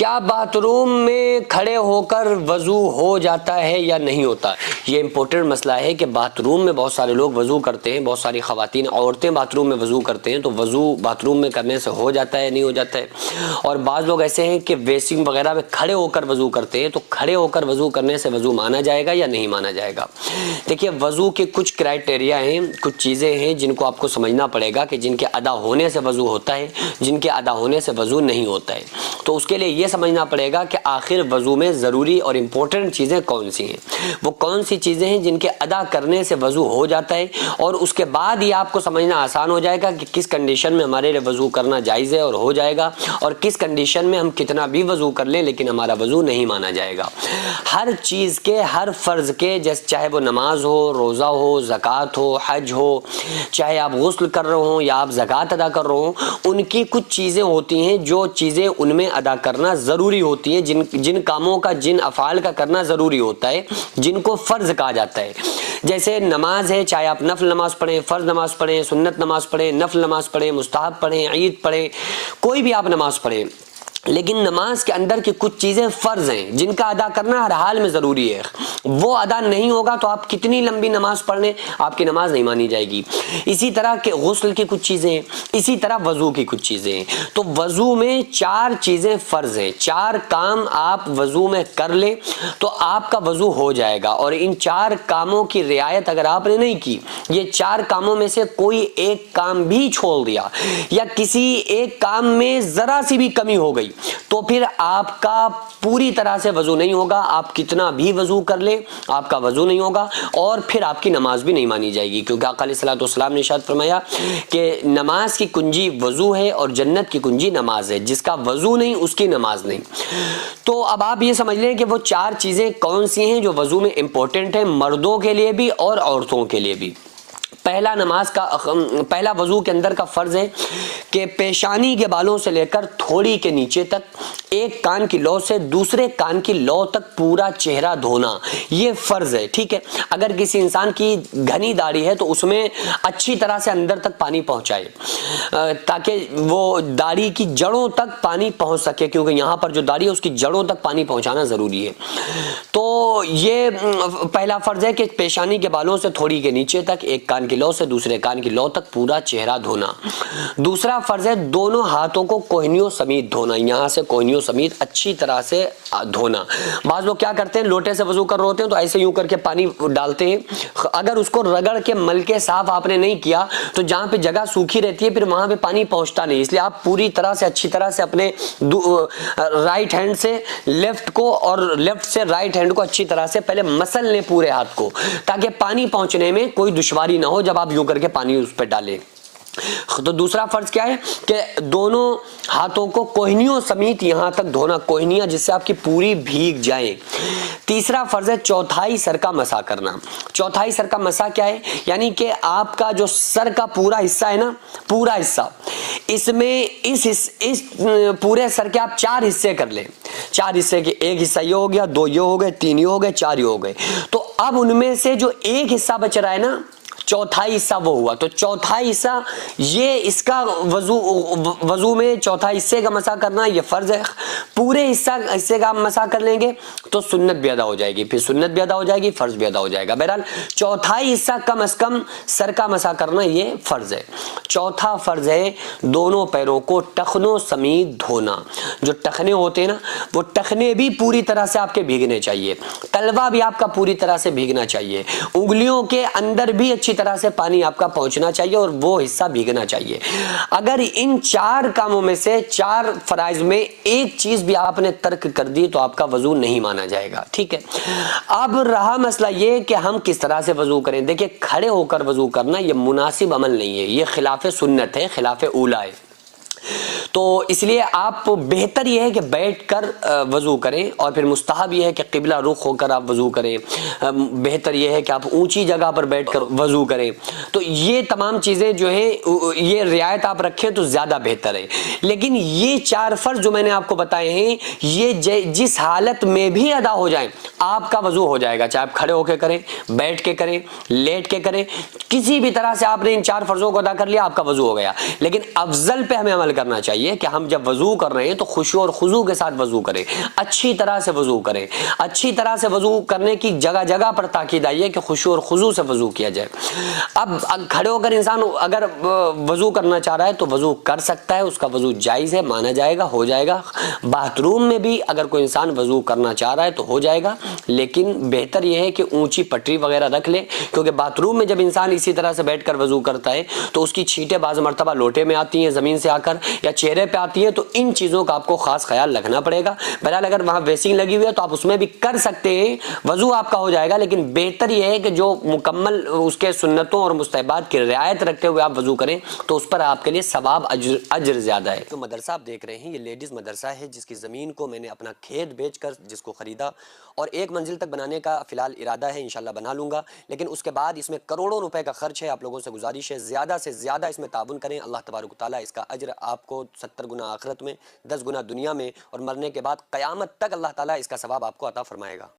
کیا bath room میں کھڑے ہو کر وضو ہو جاتا ہے یا نہیں ہوتا؟ یہ امپورٹنٹ مسئلہ ہے کہ باتھ روم میں بہت سارے لوگ وضو کرتے ہیں، بہت ساری خواتین عورتیں باتھ روم میں وضو کرتے ہیں، تو وضو باتھ روم میں کرنے سے ہو جاتا ہے نہیں ہو جاتا ہے؟ اور بعض لوگ ایسے ہیں کہ بیسنگ وغیرہ میں کھڑے ہو کر وضو کرتے ہیں، تو کھڑے ہو کر وضو کرنے سے وضو مانا جائے گا یا نہیں مانا جائے گا؟ دیکھیے، وضو کے کچھ کرائٹیریا ہیں، کچھ چیزیں ہیں جن کو آپ کو سمجھنا پڑے گا کہ جن کے ادا ہونے سے وضو ہوتا ہے، جن کے ادا ہونے سے وضو نہیں ہوتا ہے۔ تو اس کے لیے یہ سمجھنا پڑے گا کہ آخر وضو میں ضروری اور امپورٹنٹ چیزیں کون سی ہیں، وہ کون سی چیزیں ہیں جن کے ادا کرنے سے وضو ہو جاتا ہے، اور اس کے بعد یہ آپ کو سمجھنا آسان ہو جائے گا کہ کس کنڈیشن میں ہمارے لیے وضو کرنا جائز ہے اور ہو جائے گا، اور کس کنڈیشن میں ہم کتنا بھی وضو کر لیں لیکن ہمارا وضو نہیں مانا جائے گا۔ ہر چیز کے، ہر فرض کے، جیسے چاہے وہ نماز ہو، روزہ ہو، زکوٰۃ ہو، حج ہو، چاہے آپ غسل کر رہے ہوں یا آپ زکوٰۃ ادا کر رہے ہوں، ان کی کچھ چیزیں ہوتی ہیں جو چیزیں ان میں ادا کرنا ضروری ہوتی ہیں، جن کاموں کا، جن افعال کا کرنا ضروری ہوتا ہے، جن کو فرض کہا جاتا ہے۔ جیسے نماز ہے، چاہے آپ نفل نماز پڑھیں، فرض نماز پڑھیں، سنت نماز پڑھیں، نفل نماز پڑھیں، مستحب پڑھیں، عید پڑھیں، کوئی بھی آپ نماز پڑھیں، لیکن نماز کے اندر کی کچھ چیزیں فرض ہیں جن کا ادا کرنا ہر حال میں ضروری ہے۔ وہ ادا نہیں ہوگا تو آپ کتنی لمبی نماز پڑھ لیں، آپ کی نماز نہیں مانی جائے گی۔ اسی طرح کہ غسل کی کچھ چیزیں ہیں، اسی طرح وضو کی کچھ چیزیں ہیں۔ تو وضو میں 4 چیزیں فرض ہیں، 4 کام آپ وضو میں کر لیں تو آپ کا وضو ہو جائے گا، اور ان 4 کاموں کی رعایت اگر آپ نے نہیں کی، یہ 4 کاموں میں سے کوئی ایک کام بھی چھوڑ دیا یا کسی ایک کام میں ذرا سی بھی کمی ہو گئی، تو پھر آپ کا پوری طرح سے وضو نہیں ہوگا۔ آپ کتنا بھی وضو کر لیں، آپ کا وضو نہیں ہوگا، اور پھر آپ کی نماز بھی نہیں مانی جائے گی، کیونکہ آقا علیہ الصلوۃ والسلام نے ارشاد فرمایا کہ نماز کی کنجی وضو ہے اور جنت کی کنجی نماز ہے، جس کا وضو نہیں اس کی نماز نہیں۔ تو اب آپ یہ سمجھ لیں کہ وہ 4 چیزیں کون سی ہیں جو وضو میں امپورٹنٹ ہیں، مردوں کے لیے بھی اور عورتوں کے لیے بھی۔ پہلا وضو کے اندر کا فرض ہے کہ پیشانی کے بالوں سے لے کر تھوڑی کے نیچے تک، ایک کان کی لو سے دوسرے کان کی لو تک پورا چہرہ دھونا، یہ فرض ہے، ٹھیک ہے۔ اگر کسی انسان کی گھنی داڑھی ہے تو اس میں اچھی طرح سے اندر تک پانی پہنچائے تاکہ وہ داڑھی کی جڑوں تک پانی پہنچ سکے، کیونکہ یہاں پر جو داڑھی ہے اس کی جڑوں تک پانی پہنچانا ضروری ہے۔ تو یہ پہلا فرض ہے کہ پیشانی کے بالوں سے تھوڑی کے نیچے تک، ایک کان کی لو سے دوسرے کان کی لو تک پورا چہرہ دھونا۔ دوسرا فرض ہے دونوں ہاتھوں کو کوہنیوں سمیت دھونا، یہاں سے کوہنیوں سمیت اچھی طرح سے دھونا۔ بعض لوگ کیا کرتے ہیں، لوٹے سے وضو کر رہے ہوتے ہیں تو ایسے یوں کر کے پانی ڈالتے ہیں، اگر اس کو رگڑ کے مل کے صاف آپ نے نہیں کیا تو جہاں پہ جگہ سوکھی رہتی ہے پھر وہاں پہ پانی پہنچتا نہیں، اس لیے آپ پوری طرح سے اچھی طرح سے اپنے رائٹ ہینڈ سے لیفٹ کو اور لیفٹ سے رائٹ ہینڈ کو اچھی طرح سے پہلے مسل لیں پورے ہاتھ کو، تاکہ پانی پہنچنے میں کوئی دشواری نہ ہو جب آپ یوں کر کے پانی اس پہ ڈالیں۔ تو دوسرا فرض کیا ہے کہ دونوں ہاتھوں کو کوہنیوں سمیت یہاں تک دھونا، کوہنیاں جس سے آپ کی پوری بھیگ جائیں۔ تیسرا فرض ہے چوتھائی سر کا مسح کرنا۔ چوتھائی سر کا مسح کیا ہے؟ یعنی کہ آپ کا جو سر کا پورا حصہ ہے نا، پورا حصہ، اس میں اس پورے سر کے آپ 4 حصے کر لیں۔ 4 حصے کے ایک حصہ یہ ہو گیا، 2 یہ ہو گئے، 3 یہ ہو گئے، 4 یہ ہو گئے۔ تو اب ان میں سے جو ایک حصہ بچ رہا ہے نا، چوتھائی حصہ وہ ہوا، تو چوتھائی حصہ یہ اس کا وضو میں چوتھائی حصے کا مسح کرنا یہ فرض ہے۔ پورے حصے کا مسح کر لیں گے تو سنت بھی ادا ہو جائے گی، پھر سنت بھی ادا ہو جائے گی، فرض بھی ادا ہو جائے گا۔ بہرحال چوتھائی حصہ کم از کم سر کا مسح کرنا یہ فرض ہے۔ چوتھا فرض ہے دونوں پیروں کو ٹخنوں سمیت دھونا۔ جو ٹخنے ہوتے ہیں نا، وہ ٹخنے بھی پوری طرح سے آپ کے بھیگنے چاہیے، تلوا بھی آپ کا پوری طرح سے بھیگنا چاہیے، انگلیوں کے اندر بھی اچھی طرح سے پانی آپ کا پہنچنا چاہیے اور وہ حصہ بھیگنا چاہیے۔ اگر ان 4 کاموں میں سے 4 فرائض میں ایک چیز بھی آپ نے ترک کر دی تو آپ کا وضو نہیں مانا جائے گا، ٹھیک ہے۔ اب رہا مسئلہ یہ کہ ہم کس طرح سے وضو کریں۔ دیکھیں، کھڑے ہو کر وضو کرنا یہ مناسب عمل نہیں ہے، یہ خلاف سنت ہے، خلاف اولیٰ ہے۔ تو اس لیے آپ بہتر یہ ہے کہ بیٹھ کر وضو کریں، اور پھر مستحب یہ ہے کہ قبلہ رخ ہو کر آپ وضو کریں، بہتر یہ ہے کہ آپ اونچی جگہ پر بیٹھ کر وضو کریں۔ تو یہ تمام چیزیں جو ہیں یہ رعایت آپ رکھیں تو زیادہ بہتر ہے۔ لیکن یہ 4 فرض جو میں نے آپ کو بتائے ہیں، یہ جس حالت میں بھی ادا ہو جائیں آپ کا وضو ہو جائے گا، چاہے آپ کھڑے ہو کے کریں، بیٹھ کے کریں، لیٹ کے کریں، کسی بھی طرح سے آپ نے ان 4 فرضوں کو ادا کر لیا آپ کا وضو ہو گیا۔ لیکن افضل پہ ہمیں عمل کرنا چاہیے۔ چاہیے کہ ہم جب وضو کر رہے ہیں تو خشوع اور خضوع کے ساتھ وضو کریں، اچھی طرح سے وضو کریں، اچھی طرح سے وضو کرنے کی جگہ جگہ پر تاکید آئی ہے کہ خشوع اور خضوع سے وضو کیا جائے۔ اب کھڑے ہو کر انسان اگر وضو کرنا چاہ رہا ہے تو وضو کر سکتا ہے، اس کا وضو جائز ہے، مانا جائے گا، ہو جائے گا۔ باتھ روم میں بھی اگر کوئی انسان وضو کرنا چاہ رہا ہے تو ہو جائے گا، لیکن بہتر یہ ہے کہ اونچی پٹری وغیرہ رکھ لے، کیونکہ باتھ روم میں جب انسان اسی طرح سے بیٹھ کر وضو کرتا ہے تو اس کی چھینٹیں بعض مرتبہ لوٹے میں آتی ہیں زمین سے آ کر یا چہرے پہ آتی ہیں، تو ان چیزوں کا آپ کو خاص خیال رکھنا پڑے گا۔ بہرحال اگر وہاں بیسنگ لگی ہوئی ہے تو آپ اس میں بھی کر سکتے ہیں، وضو آپ کا ہو جائے گا، لیکن بہتر یہ ہے کہ جو مکمل اس کے سنتوں اور مستحبات کی رعایت رکھتے ہوئے آپ وضو کریں تو اس پر آپ کے لیے ثواب اجر زیادہ ہے۔ جو مدرسہ آپ دیکھ رہے ہیں یہ لیڈیز مدرسہ ہے، جس کی زمین کو میں نے اپنا کھیت بیچ کر جس کو خریدا اور 1 منزل تک بنانے کا فی الحال ارادہ ہے، انشاءاللہ بنا لوں گا، لیکن اس کے بعد اس میں کروڑوں روپے کا خرچ ہے۔ آپ لوگوں سے گزارش ہے زیادہ سے زیادہ اس میں تعاون کریں، اللہ تبارک و تعالیٰ اس کا اجر آپ کو 70 گنا آخرت میں، 10 گنا دنیا میں، اور مرنے کے بعد قیامت تک اللہ تعالیٰ اس کا ثواب آپ کو عطا فرمائے گا۔